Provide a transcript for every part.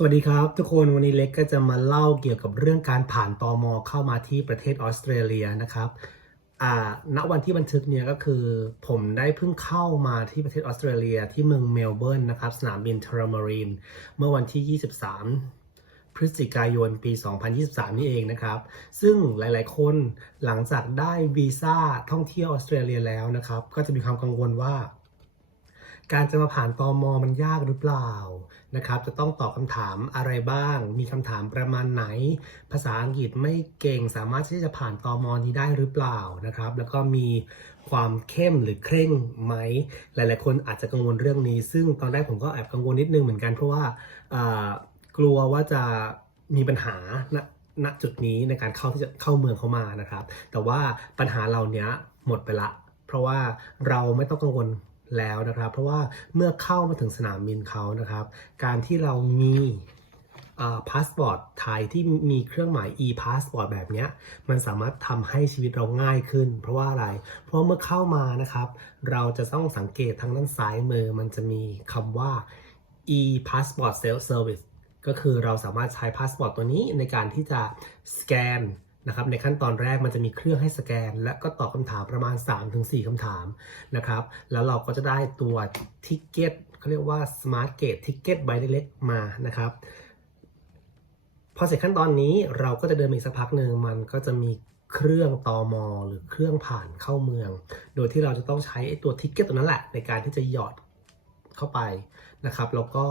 สวัสดีครับ ทุกคนวันนี้เล็กก็จะมาเล่าเกี่ยวกับเรื่องการผ่านตอมอเข้ามาที่ประเทศออสเตรเลียนะครับอ่าณวันที่บันทึกเนี่ยก็คือ ผมได้เพิ่งเข้ามาที่ประเทศออสเตรเลียที่เมืองเมลเบิร์นนะครับสนามบินเทอรามารีนเมื่อวันที่ 23 พฤศจิกายนปี 2023 นี่เองนะครับ ซึ่งหลายๆ คนหลังจากได้วีซ่าท่องเที่ยวออสเตรเลียแล้วนะครับ ก็จะมีความกังวลว่า การจะมาผ่านตอมอมันยากหรือเปล่านะครับ จะต้องตอบคำถามอะไรบ้าง มีคำถามประมาณไหน ภาษาอังกฤษไม่เก่งสามารถที่จะผ่านตอมอนี้ได้หรือเปล่านะครับ แล้วก็มีความเข้มหรือเคร่งไหม หลาย ๆ คนอาจจะกังวลเรื่องนี้ ซึ่งตอนแรกผมก็แอบกังวลนิดนึงเหมือนกันเพราะว่ากลัวว่าจะมีปัญหาณณจุดนี้ในการเข้าที่จะเข้าเมืองเข้ามานะครับ แต่ว่าปัญหาเราเนี้ยหมดไปละ เพราะว่าเราไม่ต้องกังวล แล้วนะครับ เพราะว่าเมื่อเข้ามาถึงสนามบินเขานะครับ การที่เรามีพาสปอร์ตไทยที่มีเครื่องหมาย e-passport แบบนี้มันสามารถทำให้ชีวิตเราง่ายขึ้น เพราะว่าอะไร เพราะเมื่อเข้ามานะครับ เราจะต้องสังเกตทางด้านซ้ายมือมันจะมีคำว่า e-passport self service ก็คือเราสามารถใช้พาสปอร์ตตัวนี้ในการที่จะสแกน นะครับในขั้นตอนแรกมันจะมีเครื่องให้สแกน และก็ตอบคำถามประมาณ 3-4คำถามนะครับแล้วเราก็จะได้ตัวทิกเก็ตเขาเรียกว่า Smart Gate Ticket ใบเล็กๆมานะครับพอเสร็จขั้นตอนนี้เราก็จะเดินไปอีกสักพักหนึ่งมันก็จะมีเครื่องตอมอหรือเครื่องผ่านเข้าเมือง โดยที่เราจะต้องใช้ไอ้ตัวทิกเก็ตตัวนั้นแหละ ในการที่จะหยอดเข้าไปนะครับ แล้วก็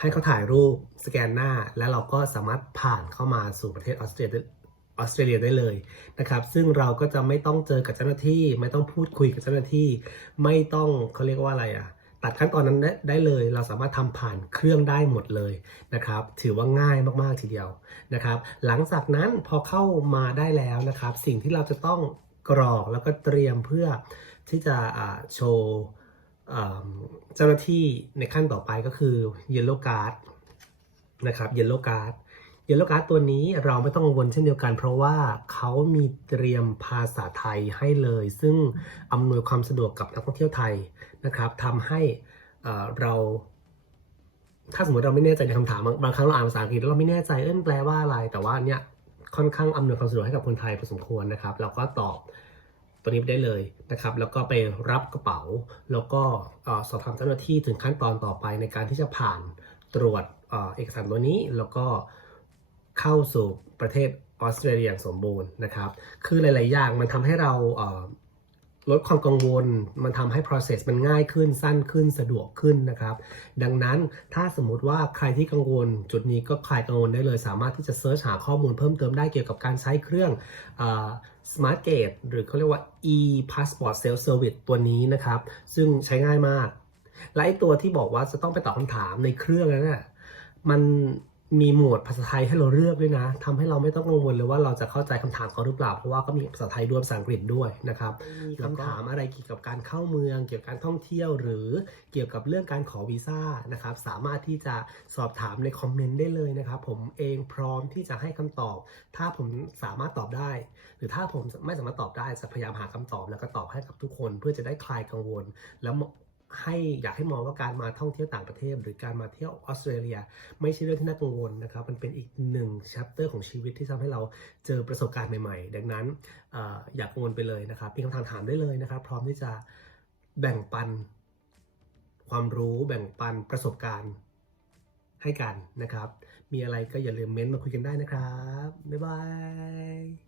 ให้เขาถ่ายรูปสแกนหน้า แล้วเราก็สามารถผ่านเข้ามาสู่ประเทศออสเตรเลียออสเตรเลียได้เลยนะครับ ซึ่งเราก็จะไม่ต้องเจอกับเจ้าหน้าที่ ไม่ต้องพูดคุยกับเจ้าหน้าที่ ไม่ต้องเขาเรียกว่าอะไรอะ ตัดขั้นตอนนั้นได้ได้เลย เราสามารถทำผ่านเครื่องได้หมดเลยนะครับ ถือว่าง่ายมากๆทีเดียวนะครับ หลังจากนั้นพอเข้ามาได้แล้วนะครับ สิ่งที่เราจะต้องกรอกแล้วก็เตรียมเพื่อที่จะอ่าโชว์ เจ้าหน้าที่ในขั้นต่อไปก็คือ Yellow Card นะครับ Yellow Card Yellow Card ตัวนี้เราไม่ต้องกังวลเช่นเดียวกัน เพราะว่าเขามีเตรียมภาษาไทยให้เลย ซึ่งอำนวยความสะดวกกับนักท่องเที่ยวไทยนะครับทำให้เรา ถ้าสมมติเราไม่แน่ใจในคำถามบางครั้งเราอ่านภาษาอังกฤษแล้วเราไม่แน่ใจเอ้นแปลว่าอะไร แต่ว่าเนี่ยค่อนข้างอำนวยความสะดวกให้กับคนไทยพอสมควรนะครับเราก็ตอบ ตัวนี้ได้เลยนะครับ แล้วก็ไปรับกระเป๋า แล้วก็สอบถามเจ้าหน้าที่ถึงขั้นตอนต่อไปในการที่จะผ่านตรวจเอกสารตัวนี้ แล้วก็เข้าสู่ประเทศออสเตรเลียอย่างสมบูรณ์นะครับ คือหลาย ๆ อย่างมันทำให้เรา ลดความกังวล มันทำให้ process มันง่ายขึ้นสั้นขึ้นสะดวกขึ้นนะครับ ดังนั้นถ้าสมมุติว่าใครที่กังวล จุดนี้ก็คลายกังวลได้เลย สามารถที่จะเซิร์ชหาข้อมูลเพิ่มเติมได้เกี่ยวกับการใช้เครื่อง Smart Gate หรือเขาเรียกว่า e-passport self service ตัวนี้นะครับ ซึ่งใช้ง่ายมาก และไอตัวที่บอกว่าจะต้องไปตอบคำถามในเครื่องนั้นน่ะมัน มีหมวดภาษาไทยให้เราเลือกด้วยนะทำให้เราไม่ต้องกังวลเลยว่าเราจะเข้าใจคำถามเขาหรือเปล่า เพราะว่าก็มีภาษาไทยด้วยภาษาอังกฤษด้วยนะครับมีคำถามอะไรเกี่ยวกับการเข้าเมือง เกี่ยวกับการท่องเที่ยว หรือเกี่ยวกับเรื่องการขอวีซ่านะครับ สามารถที่จะสอบถามในคอมเมนต์ได้เลยนะครับ ผมเองพร้อมที่จะให้คำตอบ ถ้าผมสามารถตอบได้ หรือถ้าผมไม่สามารถตอบได้จะพยายามหาคำตอบ แล้วก็ตอบให้กับทุกคน เพื่อจะได้คลายกังวล แล้ว ให้อยากให้มองว่าการมาท่องเที่ยวต่างประเทศ หรือการมาเที่ยวออสเตรเลีย ไม่ใช่เรื่องที่น่ากังวลนะครับ มันเป็นอีกหนึ่งชัปเตอร์ของชีวิตที่ทำให้เราเจอประสบการณ์ใหม่ ๆ ดังนั้นออยากกังวลไปเลยนะครับมีคำถามถามได้เลยนะครับ พร้อมที่จะแบ่งปัน ความรู้แบ่งปันประสบการณ์ให้กันนะครับ มีอะไรก็อย่าลืมเม้นต์มาคุยกันได้นะครับ บ๊ายบาย